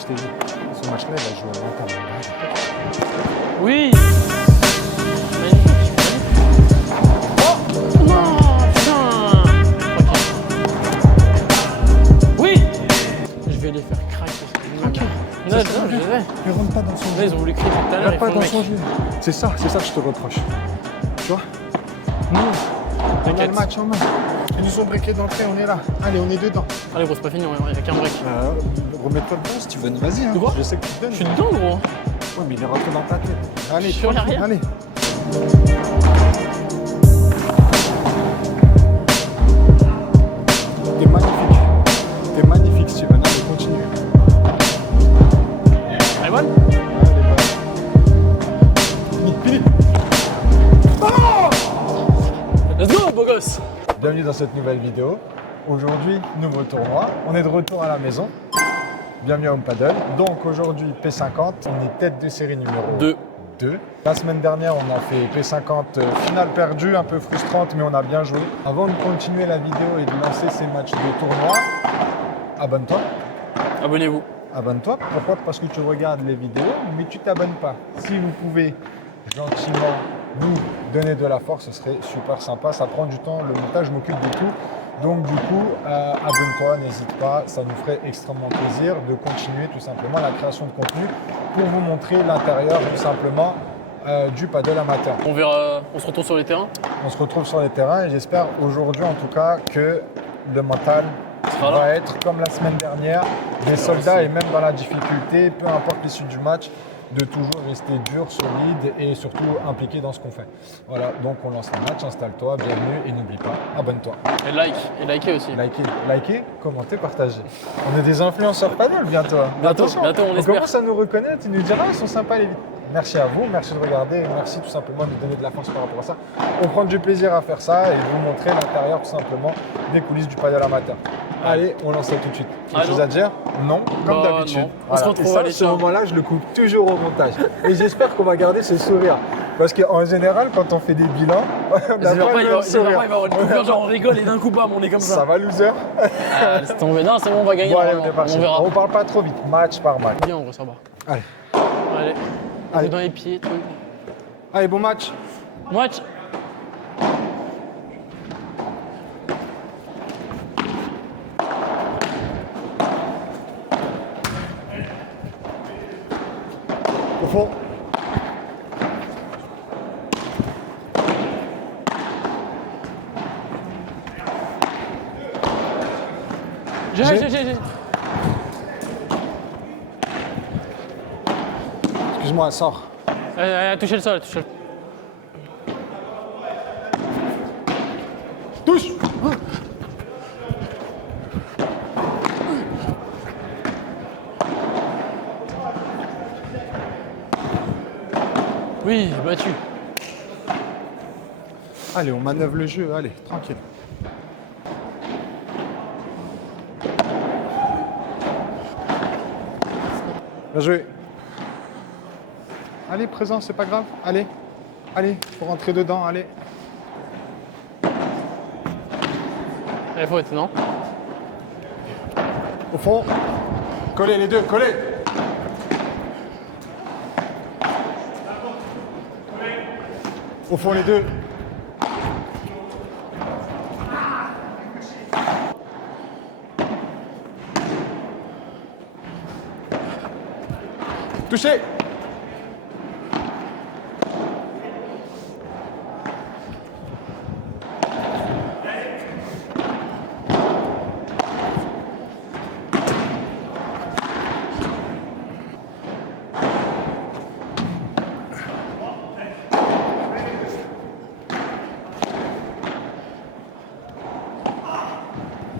je t'ai dit. Ce match-là, il va jouer à l'intérieur. Oui. Magnifique. Oh non, putain. Oui. Je vais les faire craquer. Tranquille. Non, je sais. Il rentre pas dans son Là, jeu. ils ont voulu crier tout à l'heure. Rentre Ils pas font dans le son mec. jeu. C'est ça que je te reproche. Tu vois? Nous, on a le T'inquiète. match en main. Ils nous ont breaké d'entrée, on est là. Allez, on est dedans. Allez, gros, c'est pas fini, il y a qu'un break. Remets-toi dedans, Steven. Vas-y. Hein. De quoi? Je sais que tu te donnes. Je suis dedans, gros. Ouais, mais il est rentré dans ta tête. Allez, Sur tranquille, l'arrière. allez. T'es magnifique. T'es magnifique, Steven. Allez, continue. Allez, voilà. Allez, voilà. Fini. Let's go, beau gosse. Bienvenue dans cette nouvelle vidéo. Aujourd'hui, nouveau tournoi. On est de retour à la maison. Bienvenue à Home Paddle. Donc aujourd'hui, P50. On est tête de série numéro 2. La semaine dernière, on a fait P50 finale perdue, un peu frustrante, mais on a bien joué. Avant de continuer la vidéo et de lancer ces matchs de tournoi, abonne-toi. Abonnez-vous. Abonne-toi. Pourquoi? Parce que tu regardes les vidéos, mais tu t'abonnes pas. Si vous pouvez gentiment nous donner de la force, ce serait super sympa. Ça prend du temps, le montage, je m'occupe de tout. Donc du coup, abonne-toi, n'hésite pas, ça nous ferait extrêmement plaisir de continuer tout simplement la création de contenu pour vous montrer l'intérieur tout simplement du paddle amateur. On verra, on se retrouve sur les terrains. On se retrouve sur les terrains et j'espère aujourd'hui en tout cas que le mental Sera là. va être comme la semaine dernière, des soldats et même dans la difficulté, peu importe l'issue du match, de toujours rester dur, solide et surtout impliqué dans ce qu'on fait. Voilà, donc on lance le match, installe-toi, bienvenue et n'oublie pas, abonne-toi. Et likez aussi. Likez, commentez, partagez. On est des influenceurs paddle bientôt. Bientôt, Attention, bientôt, on on espère. commence à nous reconnaître, ils nous diront ils sont sympas les vidéos. Merci à vous, merci de regarder, et merci tout simplement de nous donner de la force par rapport à ça. On prend du plaisir à faire ça et de vous montrer l'intérieur tout simplement des coulisses du paddle amateur. Allez, on lance ça tout de suite. Quelque chose à dire? Non, comme Bah, d'habitude. non. On se retrouve, et ça, allez, ce ciao. moment-là, je le coupe toujours au montage. Et j'espère qu'on va garder ce sourire. Parce qu'en général, quand on fait des bilans, on n'a pas le même sourire. il va avoir une coupure, genre on rigole et d'un coup, bam, on est comme Ça ça. va, loser? Laisse tomber. Non, c'est bon, on va gagner. Bon, allez, on est parti. On verra. On parle pas trop vite, match par match. Bien, on ressort bas. Allez. Allez. Allez. Dans les pieds, truc. Allez, bon match. Match. Au fond. J'ai. Excuse-moi, sors. Elle a touché le sol, elle a touché le sol. Touche. Oui, battu. Allez, on manœuvre le jeu, allez, tranquille. Bien joué. Allez, présent, c'est pas grave. Allez, faut rentrer dedans, allez. Il faut être, non? Au fond. Collez les deux, collez. Au fond les deux. Touché.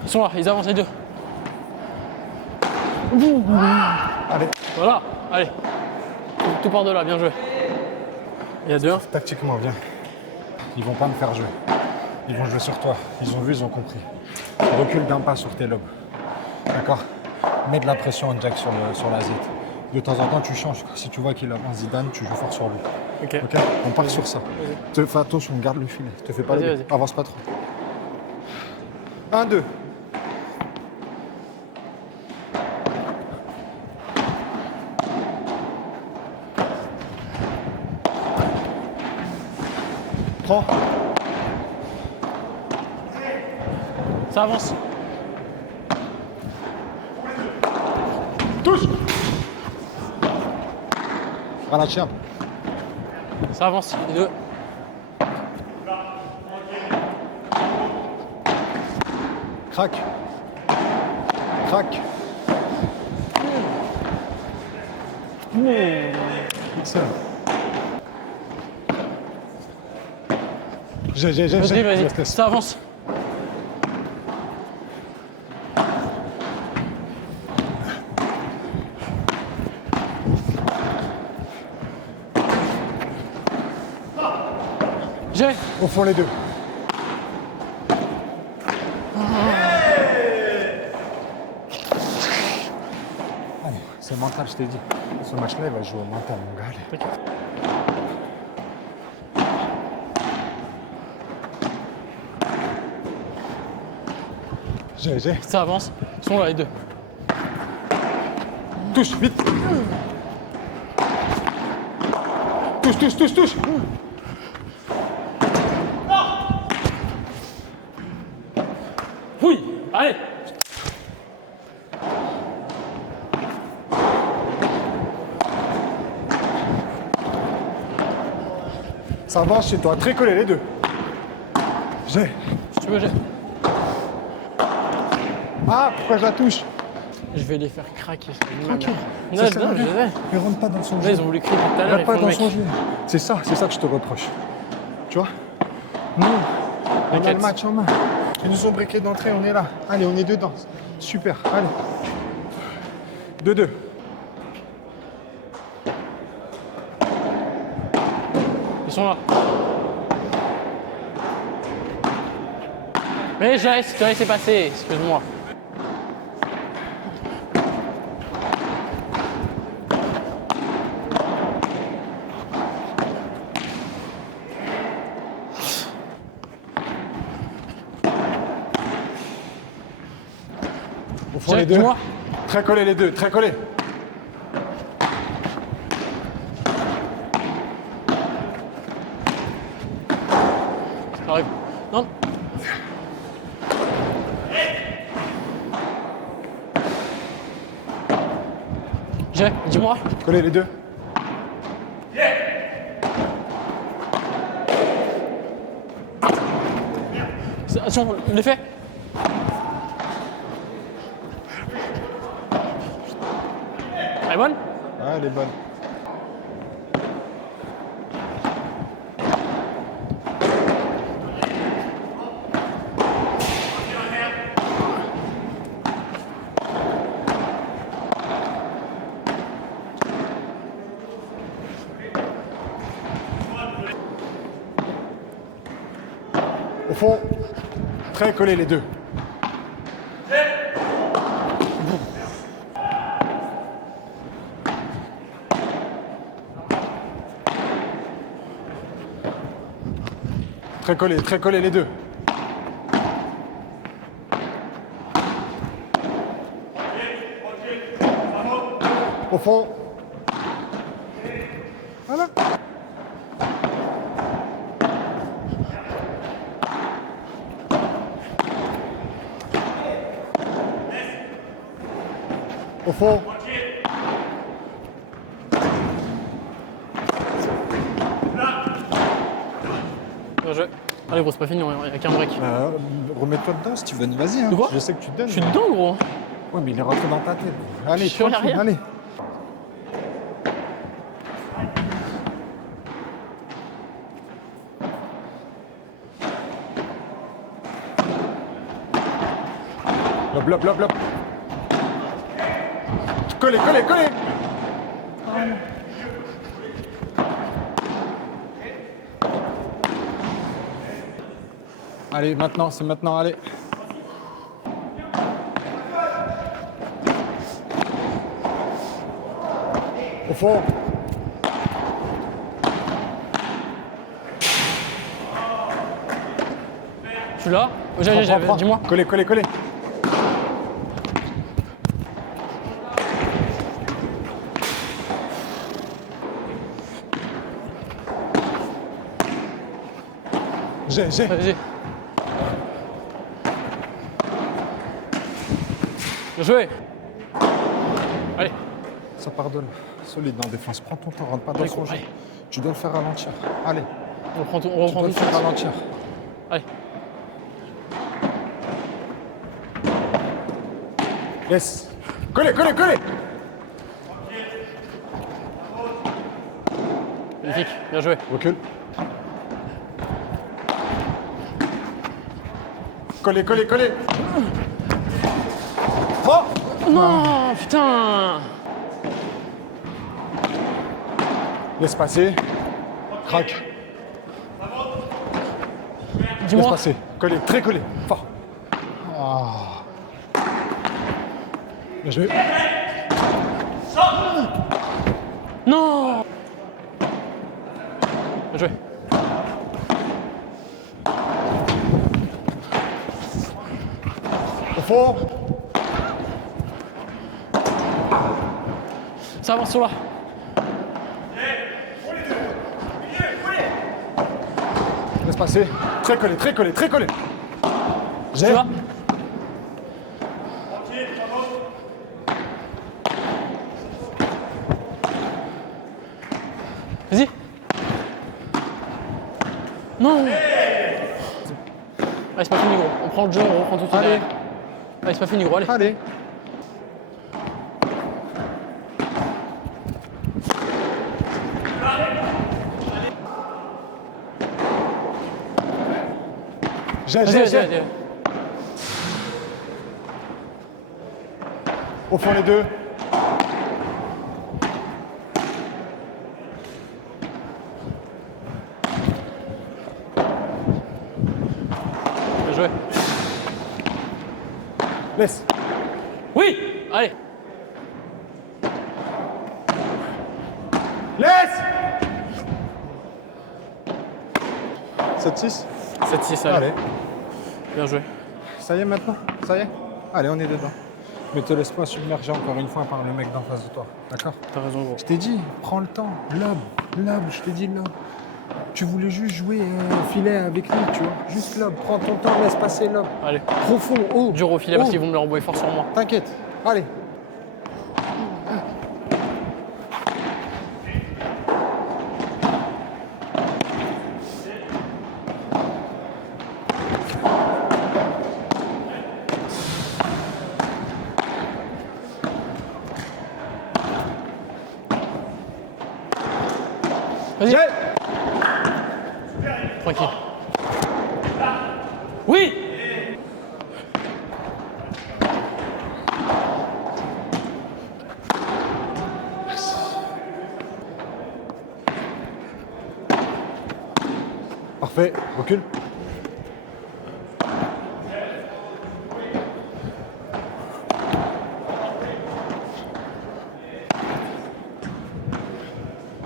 Ils sont là, ils avancent les deux. Allez, Voilà, allez. Tout par de là, bien joué. Il y a deux. tactiquement, viens. Ils vont pas me faire jouer. Ils vont jouer sur toi. Ils ont vu, ils ont compris. Recule d'un pas sur tes lobes. D'accord? Mets de la pression en jack sur la Z. De temps en temps, tu changes. Si tu vois qu'il avance Zidane, tu joues fort sur lui. Ok. Ok? On part sur ça. Fais attention, garde le filet. Te fais pas Vas-y, lever. vas-y. Avance pas trop. 1, 2. Prends. Ça avance. Touche. Relâche un peu. Ça avance. Les deux. Crac. Crac. Excellent. Vas-y, vas-y. Ça avance. J'ai. Au fond les deux. Allez, c'est mental, je t'ai dit. Ce match-là, il va jouer au mental, mon gars. Allez. J'ai. Ça avance. Ils sont là, les deux. Touche, vite. Touche. Oui. Allez. Ça avance chez toi, très collé les deux. J'ai. Si tu veux, j'ai. Ah, pourquoi je la touche? Je vais les faire craquer. Tranquille. Non, Ça sert à non, je rien. sais. Mais rentre pas dans son Là, jeu. ils ont voulu crier tout à l'heure. Rentre Ils pas font le dans mec. son jeu. C'est ça que je te reproche. Tu vois? Nous, on a T'inquiète. le match en main. Ils nous ont briqué d'entrée, on est là. Allez, on est dedans. Super, allez. 2-2. Ils sont là. Mais j'ai laissé passer, excuse-moi. Au fond les deux. Dis-moi. Très collés les deux, très collés. Ça arrive. Non. Dis-moi. Collés les deux. Attention, l'effet. Elle est bonne? Ouais, elle est bonne. Au fond, très collés les deux. Très collés les deux. Au fond. Voilà. Au fond. Bien joué. Allez gros, c'est pas fini, il n'y a qu'un break. Remets-toi dedans, Steven. Vas-y, hein. De quoi? Je sais que tu te donnes. Je suis dedans gros. Ouais, mais il est rentré dans ta tête. Allez, Je fais tranquille, rien. allez. Lop, lop, lop. Collez. Allez, maintenant, c'est maintenant, allez. Au fond. Je suis là. Prends. Dis-moi. Collez. J'ai. Vas-y. Bien joué. Allez. Ça pardonne. Solide en défense. Prends ton temps, rentre pas dans Allez, son jeu. allez. Tu dois le faire ralentir. Allez, On reprend tout, on tu reprend dois le tout. faire ralentir. Allez. Laisse. Collez, collez, collez. Magnifique. Bien joué. Recule. Collez, collez, collez. Oh. Non, putain. Laisse passer. Crac. Laisse Dis-moi. passer. Collez, très collé. Fort. Ah. Bien joué. Non. Bien joué. Au fond. Ça avance sur là. Laisse passer. Très collé, très collé, très collé. Tu vois. Vas-y. Non. Allez, c'est pas fini, gros. On prend le jeu, on reprend tout de suite. Allez. derrière. Allez, c'est pas fini, gros. Allez. Allez. Vas-y, vas-y, vas-y. Au fond les deux. Bien joué. Laisse. Oui. Allez. Laisse. 7-6. 7-6, allez. Allez. Bien joué. Ça y est maintenant? Ça y est? Allez, on est dedans. Mais te laisse pas submerger encore une fois par le mec d'en face de toi. D'accord? T'as raison, gros. Je t'ai dit, prends le temps. Lob, je t'ai dit lob. Tu voulais juste jouer filet avec lui, tu vois. Juste lob. Prends ton temps, laisse passer lob. Allez. Profond, haut. Dur au filet parce qu'ils vont me le renvoyer fort sur moi. T'inquiète. Allez. Vas-y. J'ai. Tranquille. Oui. Parfait. Recule.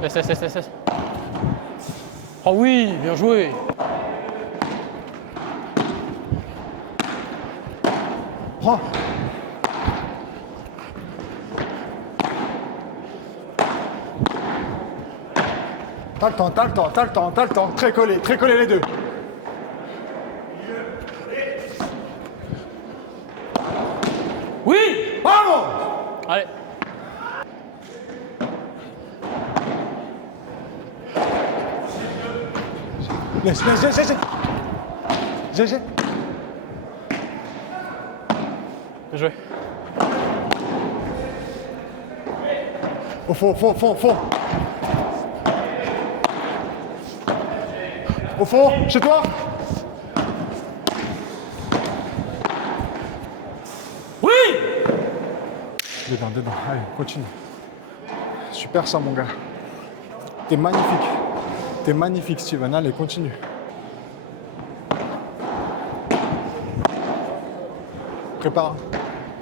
Laisse. Oh oui, bien joué. Prends. T'as le temps. Très collé les deux. Oui. Bravo. Allez. Laisse. GG. Bien joué. Au fond. Au fond, chez toi. Oui. Dedans. Allez, continue. Super ça, mon gars. T'es magnifique, Steven. Allez, continue. Prépare.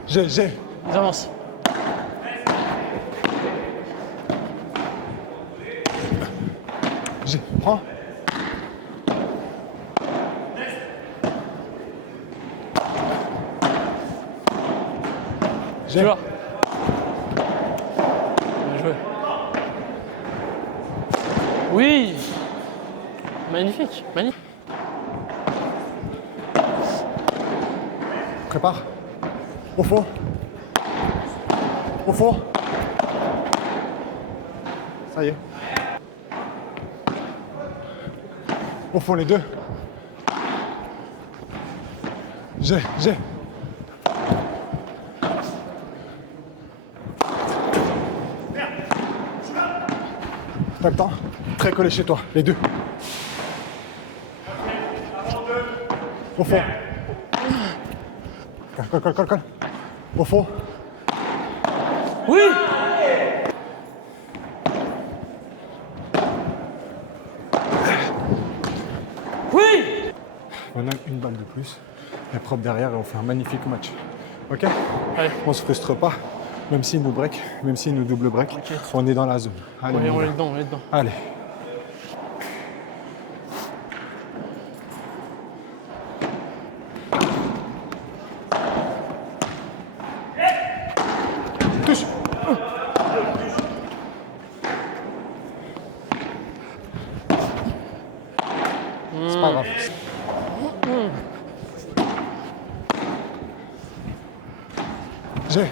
J'ai. Ils avancent. Prends. Tu vois. Bien joué. Oui. Magnifique. Prépare. Au fond. Au fond. Ça y est. Au fond les deux. J'ai. T'as le temps. Très collé chez toi, les deux. Au fond. Colle. Au fond. Oui. Oui. On a une balle de plus. Elle est propre derrière et on fait un magnifique match. Ok? Allez. On se frustre pas. Même s'il nous break, même s'il nous double break, Ok. on est dans la zone. Allez, Oui, mon on est gars. dedans, on est dedans. Allez. Touche. C'est pas grave. J'ai.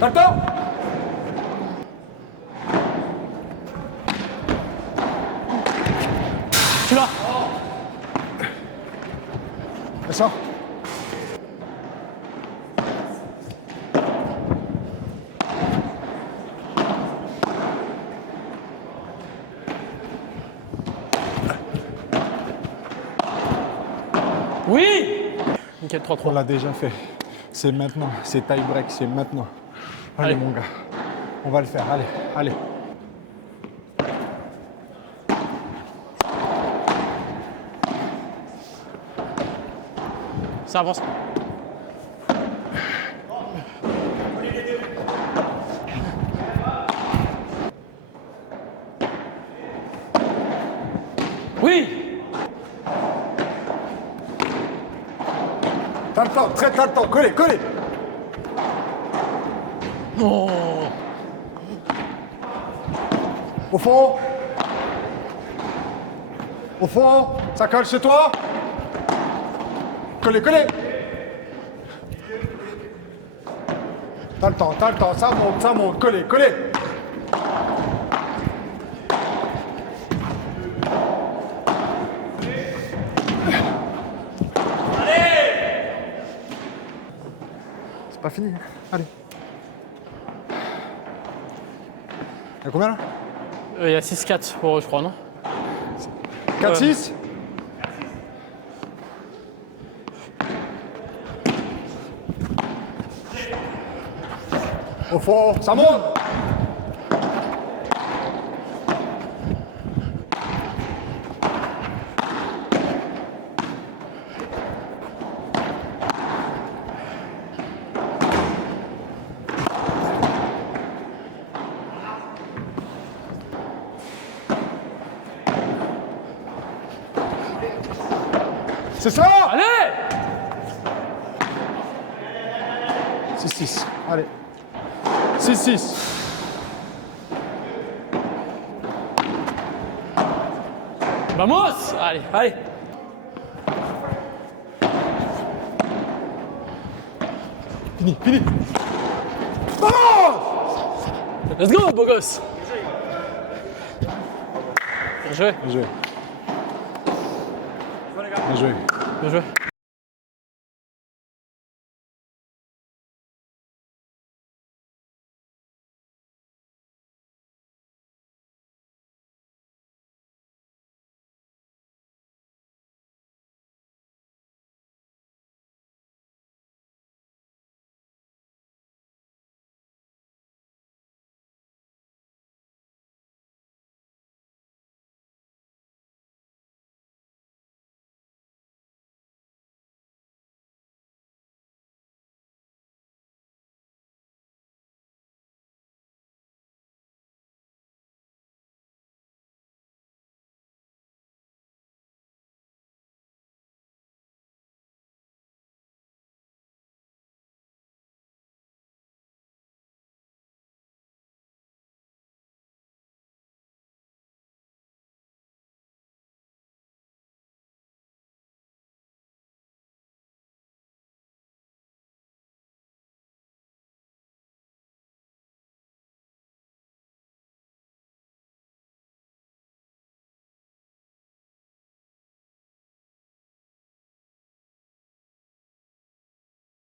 T'as le temps? Tu l'as. Descends. Oui. Nickel, 3-3. On l'a déjà fait. C'est maintenant. C'est tie break. C'est maintenant. Allez, Allez. mon gars. On va le faire. Allez. Ça avance. Oui. T'as le temps. T'as le temps. Collez. Non. Au fond. Ça colle chez toi. Collez. T'as le temps. Ça monte. Collez. C'est pas fini. Allez. Il y a combien là? Il y a 6-4 pour eux, je crois, non? 4-6. Au fond, ça monte. C'est ça. Allez. 6-6. Allez. 6-6. Vamos. Allez. Fini. Vamos! Let's go, beau gosse. Bien joué. Bien joué. Bien joué.